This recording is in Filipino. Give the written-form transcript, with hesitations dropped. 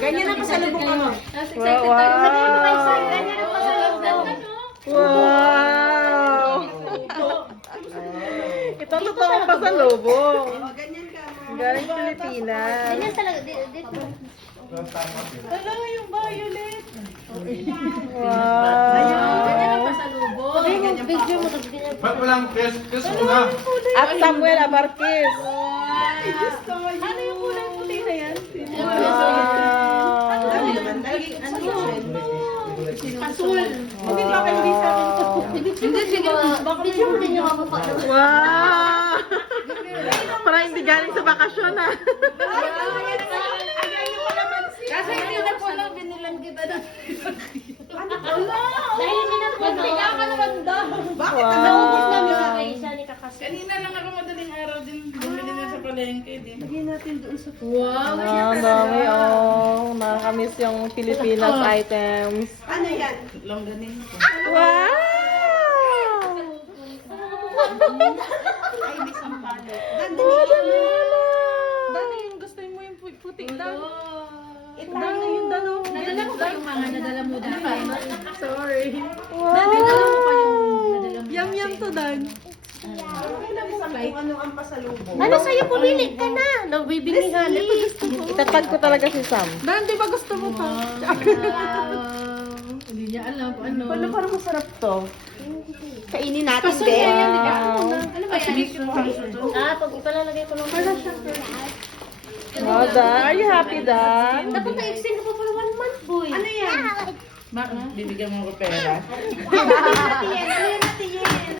Ganyan ang pasalubong ka mo. Wow! Wow! Ito ang totoong pasalubong. Ganyan ka mo. Galing Pilipinas. Ganyan talaga. Dito. Hello, yung violet. Wow! Sabi mo, video mo. Ganyan. Ba't walang Chris? Chris muna. At Samuel Abarquez. Ano yung kulay puti na yan? Wow! Dami naman. Ano yun? Asul. Hindi ba kayo di sa akin to? Hindi, sige. Video mo din yung mapapakita. Wow! Parang hindi galing sa bakasyon ah. Kasi hindi na po lang binilang kita na. Dahil hindi na po. ka naman daw. Bakit? Wow. Naubos namin sa kay isa ni Kakas. Kanina lang ako madaling araw din. Bumili na sa palengke din. Lagyan natin doon sa Wow, ang dami oh. Nakakamiss yung Pilipinas items. Ano yan? Longganin. Wow! Ay, may sampalo. Dali yung gusto mo yung puti daw. Dali yung dalo. Nadala ko pa yung mga nadala mo dahil. Sorry. Wow! Yum to, Dan. Ano ang pasalubong? Ano sa'yo, pumili ka na. Nabibingihan. Itatag ko talaga si Sam. Dan, di ba gusto mo pa? Hindi niya alam kung ano. Wala, parang masarap to. Kainin natin din. Wow! Ano ba yan? Pag ipalalagay ko lang. Wow, Dan. Are you happy, Dan? Dapat na-extend ko pa pala 1 month, boy. Ano yan? Bibigyan mo ko pera. Ano yan?